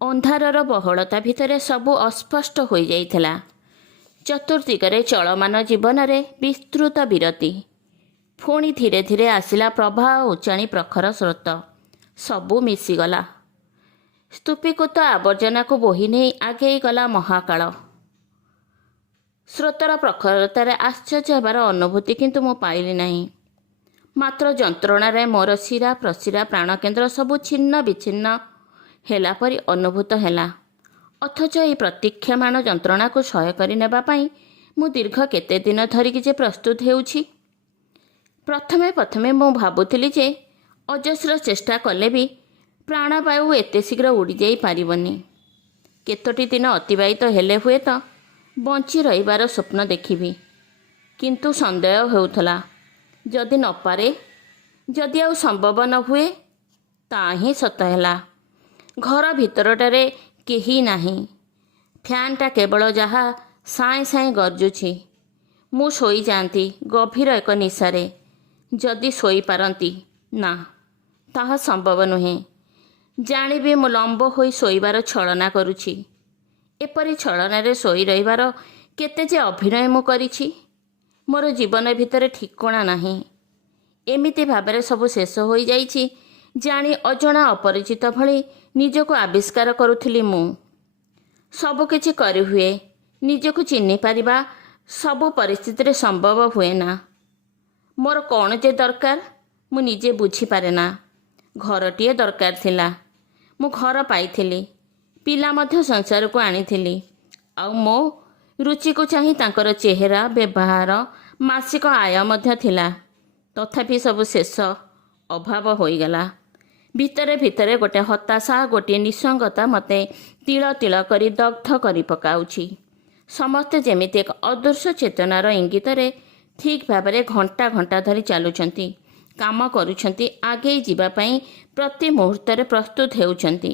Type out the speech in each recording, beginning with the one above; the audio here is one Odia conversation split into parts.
ଅନ୍ଧାରର ବହଳତା ଭିତରେ ସବୁ ଅସ୍ପଷ୍ଟ ହୋଇଯାଇଥିଲା। ଚତୁର୍ଦିଗରେ ଚଳମାନ ଜୀବନରେ ବିସ୍ତୃତ ବିରତି। ପୁଣି ଧୀରେ ଧୀରେ ଆସିଲା ପ୍ରବାହ ଉଚାଣି ପ୍ରଖର ସ୍ରୋତ। ସବୁ ମିଶିଗଲା। ସ୍ତୂପୀକୃତ ଆବର୍ଜନାକୁ ବୋହି ନେଇ ଆଗେଇ ଗଲା ମହାକାଳ। ସ୍ରୋତର ପ୍ରଖରତାରେ ଆଶ୍ଚର୍ଯ୍ୟ ହେବାର ଅନୁଭୂତି କିନ୍ତୁ ମୁଁ ପାଇଲି ନାହିଁ। ମାତ୍ର ଯନ୍ତ୍ରଣାରେ ମୋର ଶିରା ପ୍ରଶିରା ପ୍ରାଣକେନ୍ଦ୍ର ସବୁ ଛିନ୍ନ ବିଚ୍ଛିନ୍ନ ହେଲା ପରି ଅନୁଭୂତ ହେଲା। ଅଥଚ ଏହି ପ୍ରତୀକ୍ଷାମାନ ଯନ୍ତ୍ରଣାକୁ ସହ୍ୟ କରି ନେବା ପାଇଁ ମୁଁ ଦୀର୍ଘ କେତେ ଦିନ ଧରିକି ଯେ ପ୍ରସ୍ତୁତ ହେଉଛି। ପ୍ରଥମେ ମୁଁ ଭାବୁଥିଲି ଯେ ଅଜସ୍ର ଚେଷ୍ଟା କଲେ ବି ପ୍ରାଣବାୟୁ ଏତେ ଶୀଘ୍ର ଉଡ଼ିଯାଇ ପାରିବନି। କେତୋଟି ଦିନ ଅତିବାହିତ ହେଲେ ହୁଏତ ବଞ୍ଚି ରହିବାର ସ୍ୱପ୍ନ ଦେଖିବି। କିନ୍ତୁ ସନ୍ଦେହ ହେଉଥିଲା, ଯଦି ନ ପାରେ, ଯଦି ଆଉ ସମ୍ଭବ ନ ହୁଏ। ତା ହିଁ ସତ ହେଲା। ଘର ଭିତରଟାରେ କେହି ନାହିଁ। ଫ୍ୟାନ୍ଟା କେବଳ ଯାହା ସାଏଁ ସାଏଁ ଗର୍ଜୁଛି। ମୁଁ ଶୋଇଯାଆନ୍ତି ଗଭୀର ଏକ ନିଶାରେ। ଯଦି ଶୋଇପାରନ୍ତି, ନା, ତାହା ସମ୍ଭବ ନୁହେଁ। ଜାଣିବି ମୁଁ ଲମ୍ବ ହୋଇ ଶୋଇବାର ଛଳନା କରୁଛି। ଏପରି ଛଳନାରେ ଶୋଇ ରହିବାର କେତେ ଯେ ଅଭିନୟ ମୁଁ କରିଛି। ମୋର ଜୀବନ ଭିତରେ ଠିକଣା ନାହିଁ। ଏମିତି ଭାବରେ ସବୁ ଶେଷ ହୋଇଯାଇଛି ଜାଣି ଅଜଣା ଅପରିଚିତ ଭଳି ନିଜକୁ ଆବିଷ୍କାର କରୁଥିଲି ମୁଁ। ସବୁକିଛି କରିହୁଏ, ନିଜକୁ ଚିହ୍ନିପାରିବା ସବୁ ପରିସ୍ଥିତିରେ ସମ୍ଭବ ହୁଏ ନା। ମୋର କ'ଣ ଯେ ଦରକାର ମୁଁ ନିଜେ ବୁଝିପାରେ ନା। ଘରଟିଏ ଦରକାର ଥିଲା। ମୁଁ ଘର ପାଇଥିଲି। ପିଲା ମଧ୍ୟ ସଂସାରକୁ ଆଣିଥିଲି। ଆଉ ମୋ ରୁଚିକୁ ଚାହିଁ ତାଙ୍କର ଚେହେରା, ବ୍ୟବହାର, ମାସିକ ଆୟ ମଧ୍ୟ ଥିଲା। ତଥାପି ସବୁ ଶେଷ, ଅଭାବ ହୋଇଗଲା। ଭିତରେ ଭିତରେ ଗୋଟେ ହତାଶା, ଗୋଟିଏ ନିଃସଙ୍ଗତା ମୋତେ ତିଳ ତିଳ କରି ଦଗ୍ଧ କରି ପକାଉଛି। ସମସ୍ତେ ଯେମିତି ଏକ ଅଦୃଶ୍ୟ ଚେତନାର ଇଙ୍ଗିତରେ ଠିକ୍ ଭାବରେ ଘଣ୍ଟା ଘଣ୍ଟା ଧରି ଚାଲୁଛନ୍ତି, କାମ କରୁଛନ୍ତି, ଆଗେଇ ଯିବା ପାଇଁ ପ୍ରତି ମୁହୂର୍ତ୍ତରେ ପ୍ରସ୍ତୁତ ହେଉଛନ୍ତି।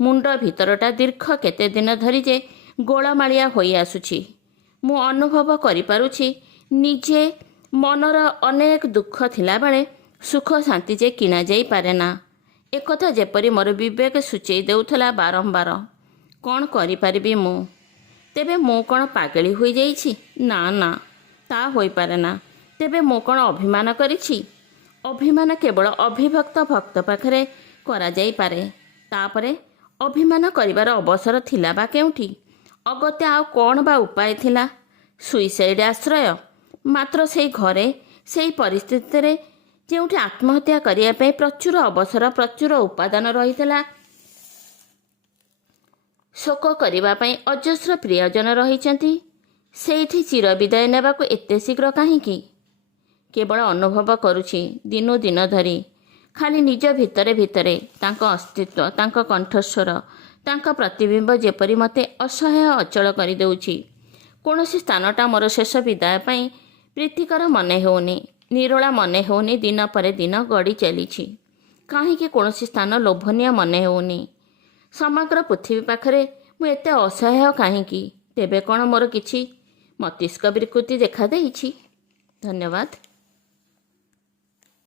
ମୁଣ୍ଡ ଭିତରଟା ଦୀର୍ଘ କେତେ ଦିନ ଧରି ଯେ ଗୋଳମାଳିଆ ହୋଇ ଆସୁଛି। ମୁଁ ଅନୁଭବ କରିପାରୁଛି ନିଜେ ମନର ଅନେକ ଦୁଃଖ ଥିଲାବେଳେ ସୁଖ ଶାନ୍ତି ଯେ କିଣାଯାଇ ପାରେ ନା। ଏକଥା ଯେପରି ମୋର ବିବେକ ସୂଚେଇ ଦେଉଥିଲା ବାରମ୍ବାର। କ'ଣ କରିପାରିବି ମୁଁ? ତେବେ ମୁଁ କ'ଣ ପାଗଳି ହୋଇଯାଇଛି? ନା ନା, ତା ହୋଇପାରେ ନା। ତେବେ ମୁଁ କ'ଣ ଅଭିମାନ କରିଛି? ଅଭିମାନ କେବଳ ଅଭିଭକ୍ତ ଭକ୍ତ ପାଖରେ କରାଯାଇପାରେ। ତାପରେ ଅଭିମାନ କରିବାର ଅବସର ଥିଲା ବା କେଉଁଠି? ଅଗତ୍ୟା ଆଉ କ'ଣ ବା ଉପାୟ ଥିଲା? ସୁଇସାଇଡ୍ ଆଶ୍ରୟ। ମାତ୍ର ସେଇ ଘରେ, ସେଇ ପରିସ୍ଥିତିରେ ଯେଉଁଠି ଆତ୍ମହତ୍ୟା କରିବା ପାଇଁ ପ୍ରଚୁର ଅବସର, ପ୍ରଚୁର ଉପାଦାନ ରହିଥିଲା, ଶୋକ କରିବା ପାଇଁ ଅଜସ୍ର ପ୍ରିୟଜନ ରହିଛନ୍ତି, ସେଇଠି ଚିରବିଦାୟ ନେବାକୁ ଏତେ ଶୀଘ୍ର କାହିଁକି? କେବଳ ଅନୁଭବ କରୁଛି ଦିନୁ ଦିନ ଧରି ଖାଲି ନିଜ ଭିତରେ ଭିତରେ ତାଙ୍କ ଅସ୍ତିତ୍ୱ, ତାଙ୍କ କଣ୍ଠସ୍ୱର, ତାଙ୍କ ପ୍ରତିବିମ୍ବ ଯେପରି ମୋତେ ଅସହାୟ ଅଚଳ କରିଦେଉଛି। କୌଣସି ସ୍ଥାନଟା ମୋର ଶେଷ ବିଦାୟ ପାଇଁ ପ୍ରୀତିକର ମନେ ହେଉନି, ନିରୋଳା ମନେ ହେଉନି। ଦିନ ପରେ ଦିନ ଗଡ଼ି ଚାଲିଛି। କାହିଁକି କୌଣସି ସ୍ଥାନ ଲୋଭନୀୟ ମନେ ହେଉନି? ସମଗ୍ର ପୃଥିବୀ ପାଖରେ ମୁଁ ଏତେ ଅସହାୟ କାହିଁକି? ତେବେ କ'ଣ ମୋର କିଛି ମସ୍ତିଷ୍କ ବିକୃତି ଦେଖାଦେଇଛି? ଧନ୍ୟବାଦ।